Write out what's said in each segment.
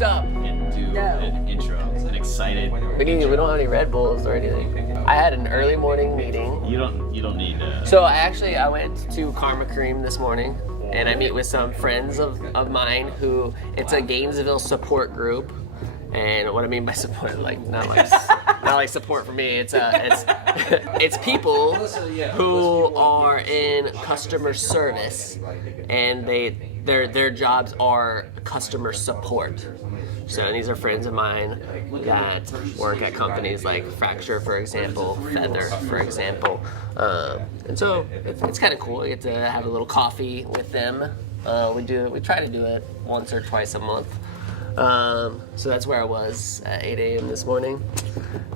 What's up? And do an intro. And excited. We don't have any Red Bulls or anything. I had an early morning meeting. You don't need. So I went to Karma Cream this morning, and I meet with some friends of mine who it's a Gainesville support group. And what I mean by support, not like support for me. It's people who are in customer service, and their jobs are customer support. So these are friends of mine that work at companies like Fracture, for example, Feather, for example. And so it's kind of cool. You get to have a little coffee with them. We try to do it once or twice a month. So that's where I was at 8 a.m. this morning,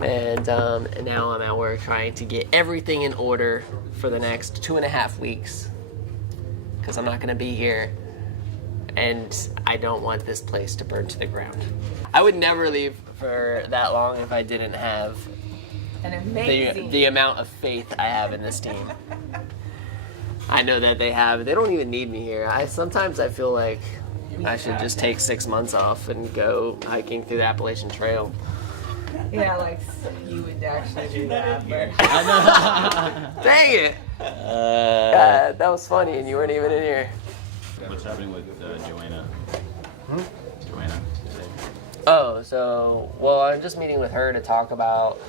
and now I'm at work trying to get everything in order for the next 2.5 weeks, because I'm not going to be here, and I don't want this place to burn to the ground. I would never leave for that long if I didn't have the amount of faith I have in this team. I know that they don't even need me here. Sometimes I feel like I should just take 6 months off and go hiking through the Appalachian Trail. Yeah, like you would actually do that, but Dang it! That was funny, and you weren't even in here. What's happening with Joanna? Joanna. I'm just meeting with her to talk about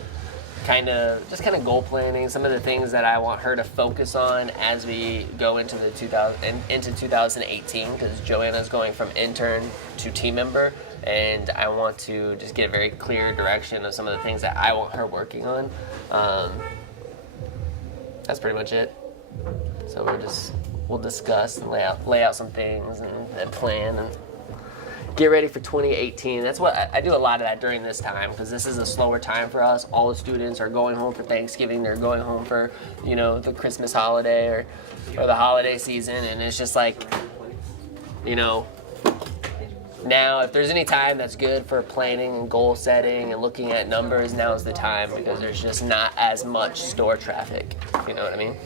kind of goal planning, some of the things that I want her to focus on as we go into 2018, because Joanna's going from intern to team member, and I want to just get a very clear direction of some of the things that I want her working on. That's pretty much it. So we'll discuss and lay out some things and plan and get ready for 2018. That's what I do a lot of that during this time, because this is a slower time for us. All the students are going home for Thanksgiving. They're going home for, the Christmas holiday or the holiday season. And it's just like, now if there's any time that's good for planning and goal setting and looking at numbers, now's the time, because there's just not as much store traffic. You know what I mean?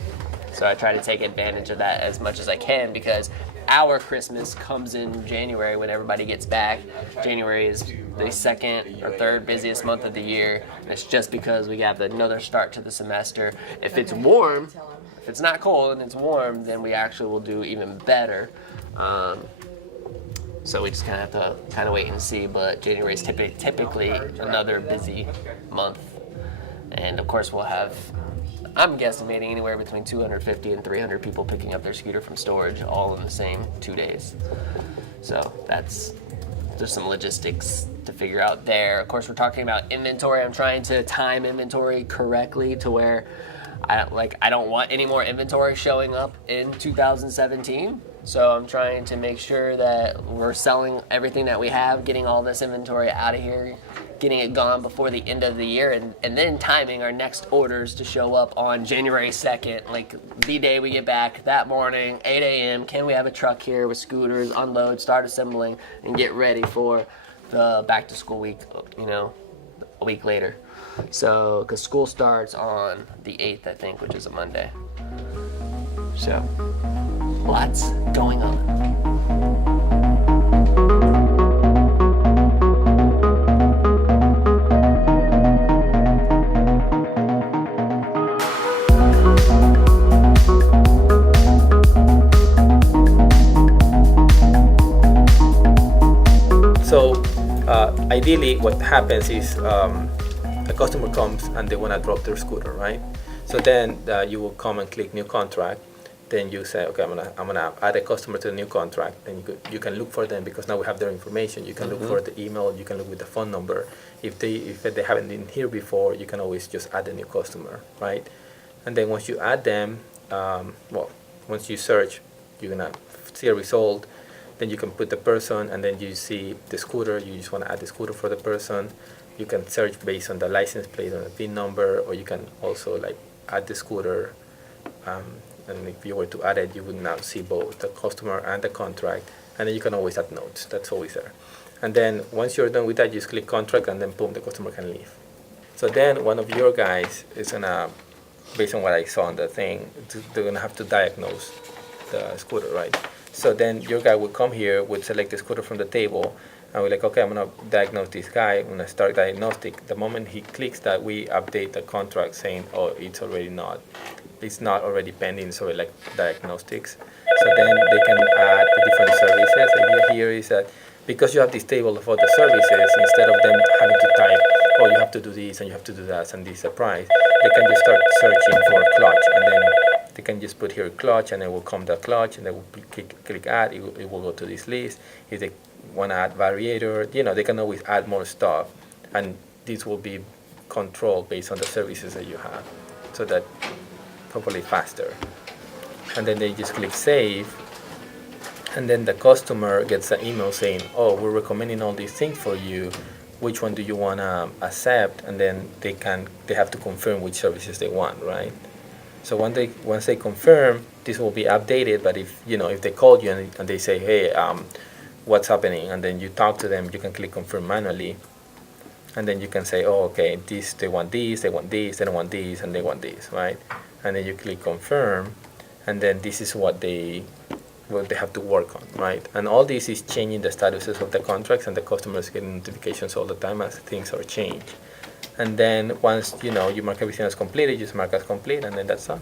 So I try to take advantage of that as much as I can, because our Christmas comes in January when everybody gets back. January is the second or third busiest month of the year, and it's just because we have another start to the semester. If it's warm, if it's not cold and it's warm, then we actually will do even better. So we just kind of have to wait and see, but January is typically another busy month. And of course we'll have, I'm guesstimating, anywhere between 250 and 300 people picking up their scooter from storage all in the same 2 days. So there's some logistics to figure out there. Of course, we're talking about inventory. I'm trying to time inventory correctly to where I don't want any more inventory showing up in 2017. So I'm trying to make sure that we're selling everything that we have, getting all this inventory out of here, getting it gone before the end of the year, and then timing our next orders to show up on January 2nd, like the day we get back that morning, 8 a.m. Can we have a truck here with scooters, unload, start assembling, and get ready for the back to school week, a week later. So, because school starts on the 8th, I think, which is a Monday. So, lots going on. So ideally what happens is a customer comes and they want to drop their scooter, right? So then you will come and click new contract. Then you say, okay, I'm gonna add a customer to the new contract. Then you can look for them, because now we have their information. You can look for the email. You can look with the phone number. If they haven't been here before, you can always just add a new customer, right? And then once you add them, once you search, you're gonna see a result. Then you can put the person, and then you see the scooter. You just want to add the scooter for the person. You can search based on the license plate or the VIN number, or you can also add the scooter. And if you were to add it, you would now see both the customer and the contract. And then you can always add notes. That's always there. And then once you're done with that, you just click contract, and then boom, the customer can leave. So then one of your guys is gonna, based on what I saw on the thing, they're gonna have to diagnose the scooter, right? So then your guy would come here, would select the scooter from the table, And we're like, okay, I'm gonna diagnose this guy. I'm gonna start diagnostic. The moment he clicks that, we update the contract saying, oh, it's not already pending. So like diagnostics. So then they can add the different services. The idea here is that because you have this table of all the services, instead of them having to type, oh, you have to do this and you have to do that and this is the price, they can just start searching for clutch, and then they can just put here clutch, and it will come the clutch, and they will click add. It will go to this list. If they want to add variator, they can always add more stuff, and this will be controlled based on the services that you have, so that hopefully faster. And then they just click save, and then the customer gets an email saying, oh, we're recommending all these things for you. Which one do you want to accept? And then they have to confirm which services they want, right? So once they confirm, this will be updated. But if they call you and they say, hey, what's happening, and then you talk to them, you can click confirm manually, and then you can say, oh, okay, they want this, they want this, they don't want this, and they want this, right? And then you click confirm, and then this is what they have to work on, right? And all this is changing the statuses of the contracts, and the customers get notifications all the time as things are changed. And then once you mark everything as completed, you just mark as complete, and then that's done.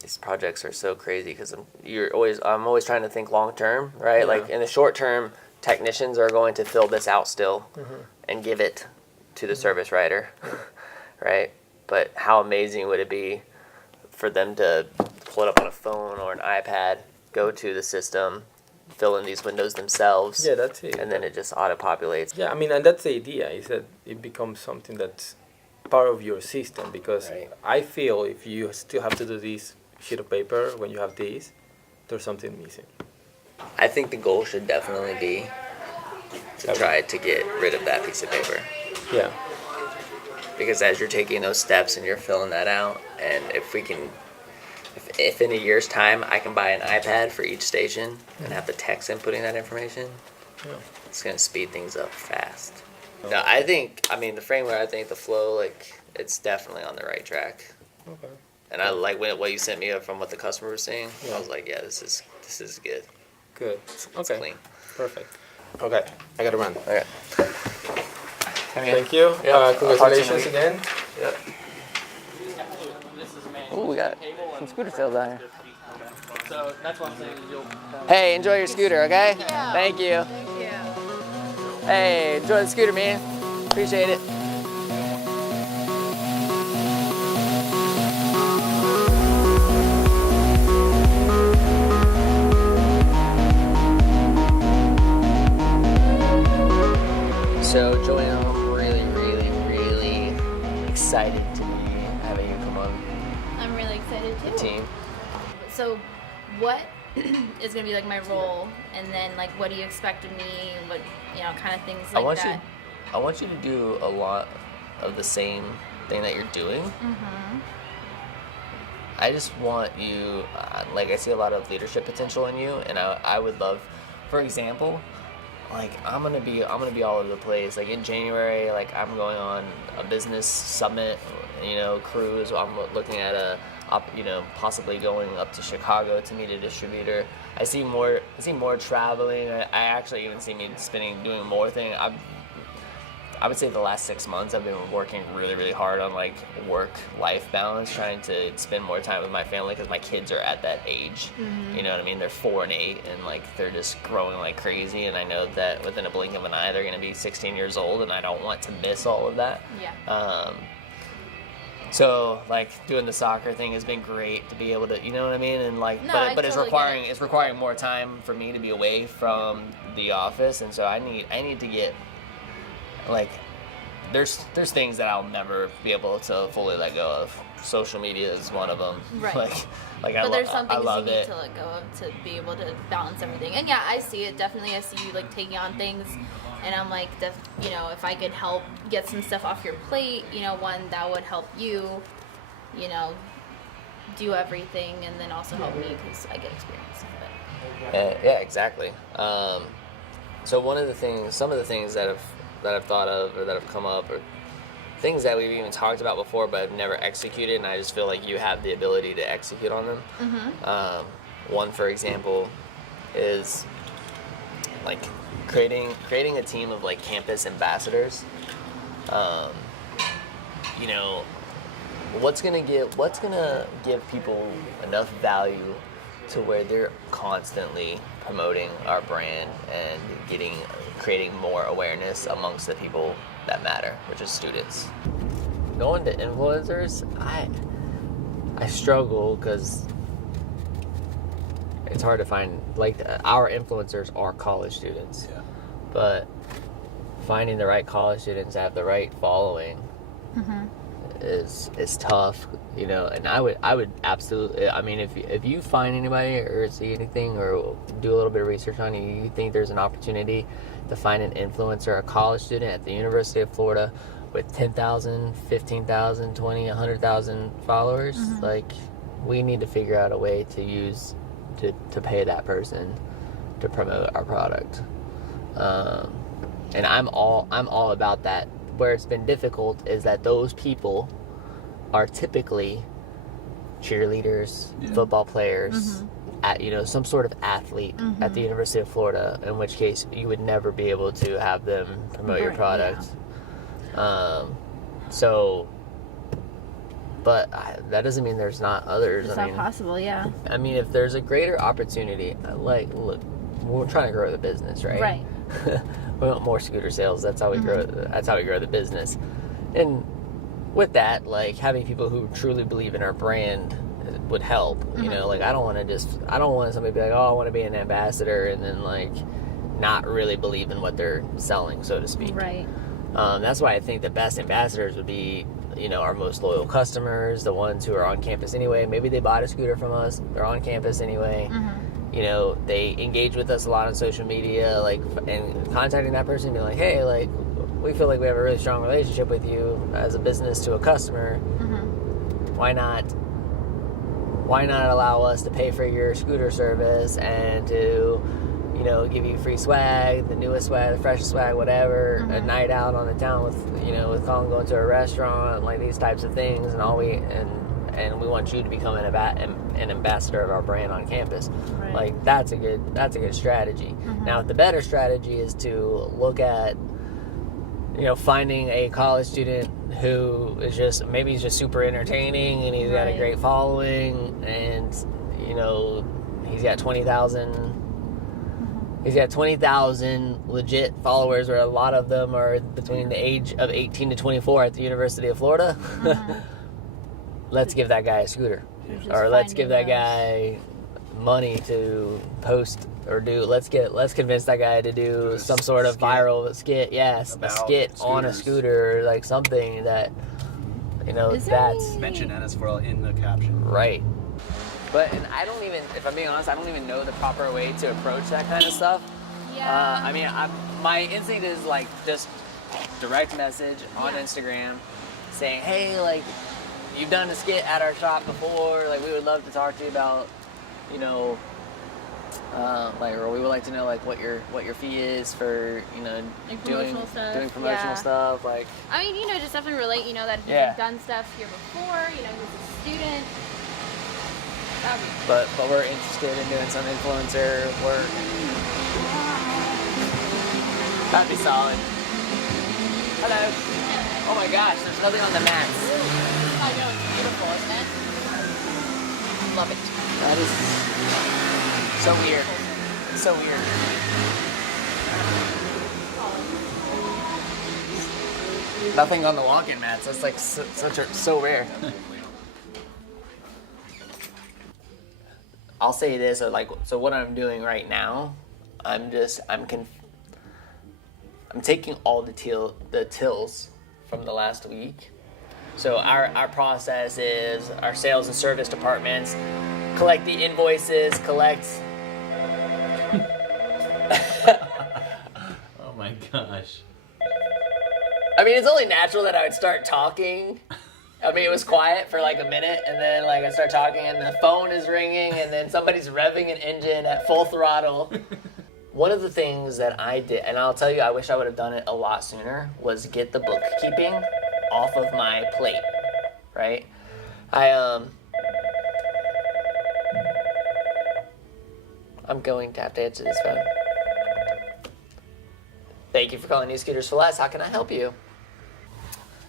These projects are so crazy because I'm always trying to think long term, right? Yeah. Like in the short term, technicians are going to fill this out still and give it to the service writer, right? But how amazing would it be for them to pull it up on a phone or an iPad, go to the system, fill in these windows themselves. Yeah, that's it. And then it just auto-populates. Yeah, I mean, and that's the idea, is that it becomes something that's part of your system, because I feel if you still have to do this sheet of paper when you have this, there's something missing. I think the goal should definitely be to try to get rid of that piece of paper. Yeah. Because as you're taking those steps and you're filling that out, and if in a year's time I can buy an iPad for each station and have the techs inputting that information, it's going to speed things up fast. No, the framework, the flow, it's definitely on the right track. Okay. And I like what you sent me from what the customer was saying. I was like, yeah, this is good. Good. It's clean. Perfect. Okay, I got to run. Okay. Thank you. Yeah. Congratulations again. Yeah. Ooh, we got some scooter sales out here. So that's one thing you'll. Hey, enjoy your scooter, okay? Yeah. Thank you. Thank you. Hey, enjoy the scooter, man. Appreciate it. So, Joanna, I'm really, really, really excited to be having you come on I'm really excited too. the team. So, what is going to be like my role, and then like what do you expect of me? What kind of things like that. I want you to do a lot of the same thing that you're doing. Mm-hmm. I just want you, I see a lot of leadership potential in you, and I would love, for example, I'm gonna be all over the place. Like in January, I'm going on a business summit, cruise. I'm looking at possibly going up to Chicago to meet a distributor. I see more traveling. I actually even see me doing more things. I would say the last 6 months I've been working really, really hard on work-life balance, trying to spend more time with my family because my kids are at that age. Mm-hmm. You know what I mean? They're 4 and 8, and they're just growing like crazy. And I know that within a blink of an eye they're going to be 16 years old, and I don't want to miss all of that. Yeah. So doing the soccer thing has been great to be able to, you know what I mean, and but it's requiring more time for me to be away from the office, and so I need to get. There's things that I'll never be able to fully let go of. Social media is one of them. Right. But there's some things you need it. to let go of to be able to balance everything. And yeah, I see it definitely. I see you taking on things, and I'm if I could help get some stuff off your plate, one that would help you, do everything, and then also help me because I get experience of it. Yeah, exactly. So some of the things that I've thought of or that have come up, or things that we've even talked about before but have never executed, and I just feel like you have the ability to execute on them. Mm-hmm. One, for example, is like creating a team of like campus ambassadors. You know, what's gonna give people enough value to where they're constantly promoting our brand and creating more awareness amongst the people that matter, which is students. Going to influencers, I struggle because it's hard to find, like, our influencers are college students. Yeah. But finding the right college students that have the right following is tough, you know. And I would absolutely, I mean, if you find anybody or see anything or do a little bit of research on it, you think there's an opportunity to find an influencer, a college student at the University of Florida with 10,000, 15,000, 20, 100,000 followers, like, we need to figure out a way to use to pay that person to promote our product. And I'm all about that. Where it's been difficult is that those people are typically cheerleaders, football players, at, you know, some sort of athlete at the University of Florida, in which case you would never be able to have them promote your product. But that doesn't mean there's not others. It's not possible, yeah. I mean, if there's a greater opportunity, like, look, we're trying to grow the business, right? Right. We want more scooter sales. That's how we grow. That's how we grow the business. And with that, like, having people who truly believe in our brand would help. You know, like, I don't want somebody to be like, oh, I want to be an ambassador, and then, like, not really believe in what they're selling, so to speak. Right. That's why I think the best ambassadors would be, you know, our most loyal customers, the ones who are on campus anyway. Maybe they bought a scooter from us, they're on campus anyway. You know, they engage with us a lot on social media, like, and contacting that person and being like, hey, like, we feel like we have a really strong relationship with you as a business to a customer. Why not allow us to pay for your scooter service and to, you know, give you free swag, the newest swag, the freshest swag, whatever, a night out on the town with, you know, with Collin going to a restaurant, like, these types of things, and we want you to become an ambassador of our brand on campus. Right. Like, that's a good strategy. Now, the better strategy is to look at, you know, finding a college student who is just, maybe he's just super entertaining and he's got a great following, and, you know, he's got 20,000 legit followers, where a lot of them are between the age of 18 to 24 at the University of Florida. Let's give that guy a scooter. Or let's give that guy money to post or do. Let's convince that guy to do some sort of viral skit. Yes, a skit on a scooter, like something that, you know, that's mention NS4L in the caption. Right. But, and I don't even, if I'm being honest, I don't even know the proper way to approach that kind of stuff. Yeah. I mean, my instinct is, like, just direct message on Instagram saying, hey, like, you've done a skit at our shop before, like, we would love to talk to you about, you know, like, or we would like to know, like, what your fee is for, you know, like doing promotional stuff, like. I mean, you know, just definitely relate, you know, that he's done stuff here before, you know, he's a student. But we're interested in doing some influencer work. That'd be solid. Hello. Oh my gosh, there's nothing on the mats. I know, it's beautiful, isn't it? Love it. That is so weird. It's so weird. Nothing on the walk-in mats. That's like so rare. I'll say this, like, so what I'm doing right now, I'm taking all the tills from the last week. So our process is our sales and service departments collect the invoices, collect. Oh my gosh. I mean, it's only natural that I would start talking. I mean, it was quiet for like a minute, and then like I start talking, and the phone is ringing, and then somebody's revving an engine at full throttle. One of the things that I did, and I'll tell you, I wish I would have done it a lot sooner, was get the bookkeeping off of my plate, right? I'm going to have to answer this phone. Thank you for calling New Scooters for Less. How can I help you?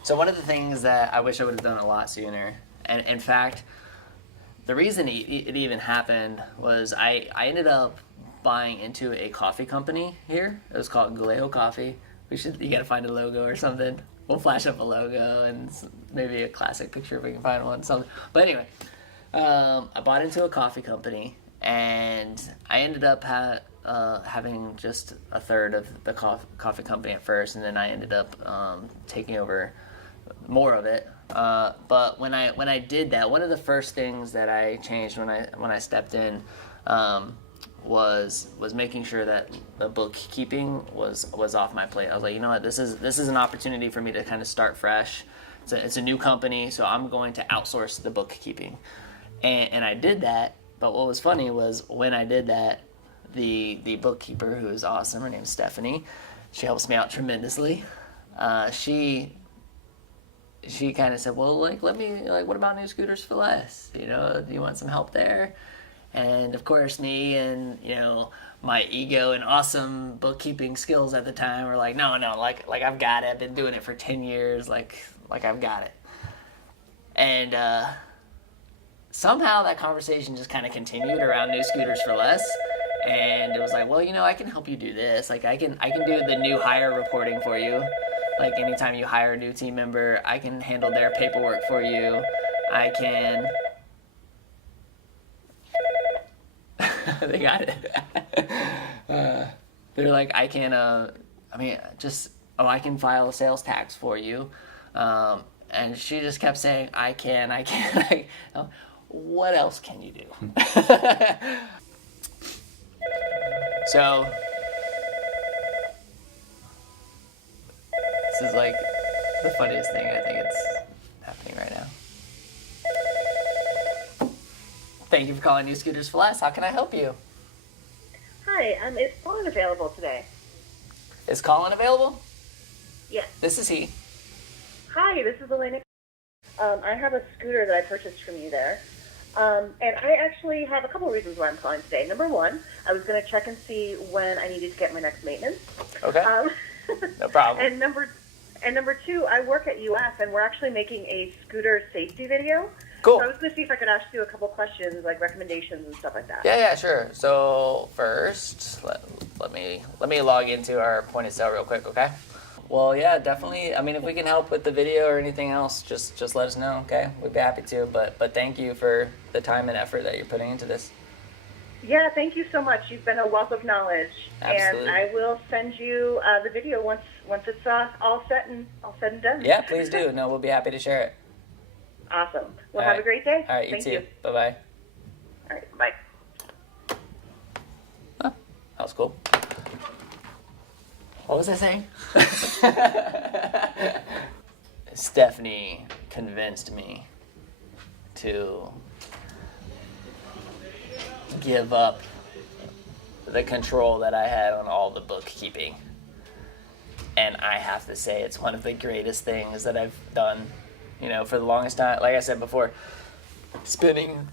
So one of the things that I wish I would have done a lot sooner, and in fact, the reason it even happened was I ended up buying into a coffee company here. It was called Galejo Coffee. You gotta find a logo or something. We'll flash up a logo and maybe a classic picture if we can find one. Something. But anyway, I bought into a coffee company, and I ended up having just a third of the coffee company at first, and then I ended up taking over more of it. But when I did that, one of the first things that I changed when I stepped in was making sure that the bookkeeping was off my plate. I was like, you know what, this is an opportunity for me to kind of start fresh. It's a new company, so I'm going to outsource the bookkeeping, and I did that. But what was funny was when I did that, the bookkeeper, who is awesome, her name's Stephanie, she helps me out tremendously. She kind of said, well, what about New Scooters for Less? Do you want some help there? And of course, me and, my ego and awesome bookkeeping skills at the time were like, no, like I've got it. I've been doing it for 10 years. Like I've got it. And somehow that conversation just kind of continued around New Scooters for Less. And it was like, well, I can help you do this. Like I can do the new hire reporting for you. Like anytime you hire a new team member, I can handle their paperwork for you. I can... They got it. They're like, I can, I can file a sales tax for you. And she just kept saying, I can. What else can you do? So, this is like the funniest thing I think it's happening right now. Thank you for calling New Scooters for Less. How can I help you? Hi, is Collin available today? Is Collin available? Yes. This is he. Hi, this is Elena. I have a scooter that I purchased from you there. And I actually have a couple of reasons why I'm calling today. Number one, I was going to check and see when I needed to get my next maintenance. Okay. No problem. And number two, I work at US, and we're actually making a scooter safety video. Cool. So I was going to see if I could ask you a couple questions, like recommendations and stuff like that. Yeah, sure. So first, let me log into our point of sale real quick, okay? Well, yeah, definitely. I mean, if we can help with the video or anything else, just let us know, okay? We'd be happy to. But thank you for the time and effort that you're putting into this. Yeah, thank you so much. You've been a wealth of knowledge. Absolutely. And I will send you the video once it's all said and done. Yeah, please do. No, we'll be happy to share it. Awesome. Well, All have right. a great day. All right, you Thank too. Bye-bye. All right, bye. That was cool. What was I saying? Stephanie convinced me to give up the control that I had on all the bookkeeping. And I have to say it's one of the greatest things that I've done, for the longest time. Like I said before, spinning,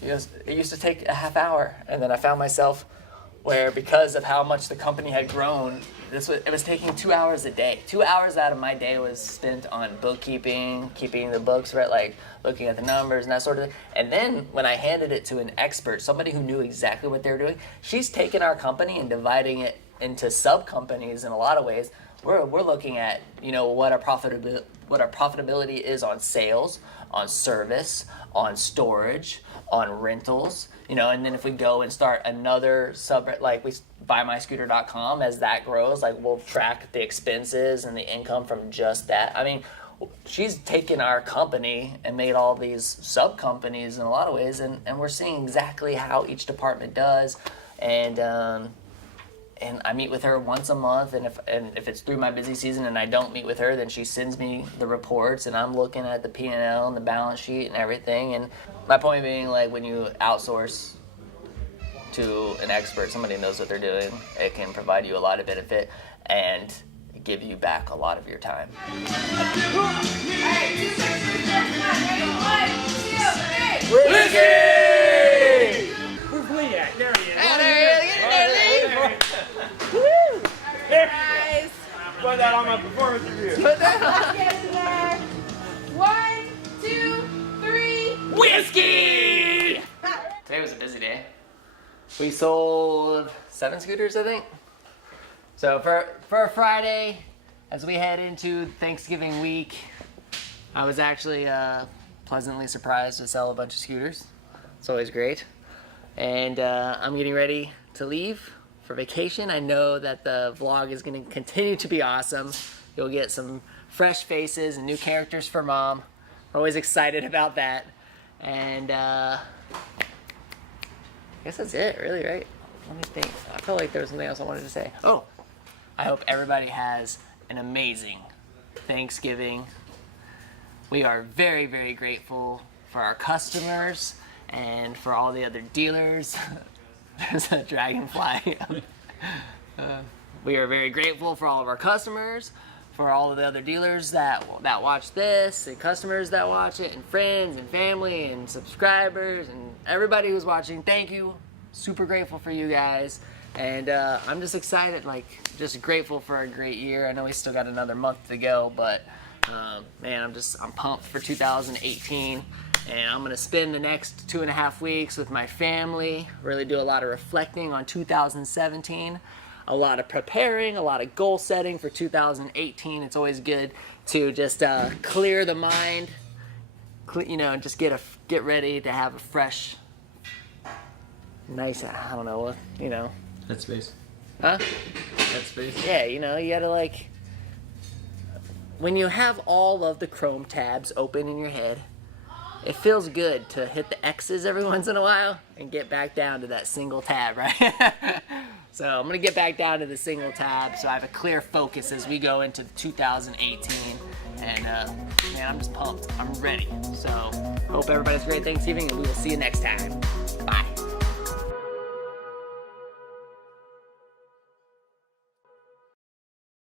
it used to take a half hour. And then I found myself where, because of how much the company had grown, it was taking 2 hours a day. 2 hours out of my day was spent on bookkeeping, keeping the books right, like looking at the numbers and that sort of thing. And then when I handed it to an expert, somebody who knew exactly what they were doing, she's taken our company and dividing it into sub-companies in a lot of ways. We're looking at, what our profitability is on sales, on service, on storage, on rentals, and then if we go and start another subreddit, like we buymyscooter.com, as that grows, like we'll track the expenses and the income from just that. I mean, she's taken our company and made all these sub companies in a lot of ways, and we're seeing exactly how each department does. And I meet with her once a month, and if it's through my busy season and I don't meet with her, then she sends me the reports, and I'm looking at the P&L and the balance sheet and everything. And my point being, like, when you outsource to an expert, somebody who knows what they're doing, it can provide you a lot of benefit and give you back a lot of your time. Whiskey! Where's Lee at? There he is. There he is. Guys. Put that on my performance review. Let's get to there. 1, 2, 3. Whiskey! Today was a busy day. We sold 7 scooters, I think. So for a Friday, as we head into Thanksgiving week, I was actually pleasantly surprised to sell a bunch of scooters. It's always great. And I'm getting ready to leave for vacation. I know that the vlog is going to continue to be awesome. You'll get some fresh faces and new characters for Mom. Always excited about that. And I guess that's it, really, right? Let me think. I felt like there was something else I wanted to say. Oh, I hope everybody has an amazing Thanksgiving. We are very, very grateful for our customers and for all the other dealers. There's a dragonfly. We are very grateful for all of our customers, for all of the other dealers that watch this, and customers that watch it, and friends and family and subscribers and everybody who's watching. Thank you. Super grateful for you guys. And I'm just excited, like, just grateful for a great year. I know we still got another month to go, but man, I'm pumped for 2018. And I'm gonna spend the next 2.5 weeks with my family, really do a lot of reflecting on 2017, a lot of preparing, a lot of goal setting for 2018. It's always good to just clear the mind, just get ready to have a fresh, nice, I don't know, Headspace. huh? Headspace. Yeah, you gotta when you have all of the Chrome tabs open in your head, it feels good to hit the X's every once in a while and get back down to that single tab, right? So I'm gonna get back down to the single tab so I have a clear focus as we go into 2018. And man, I'm just pumped. I'm ready. So hope everybody has a great Thanksgiving, and we will see you next time.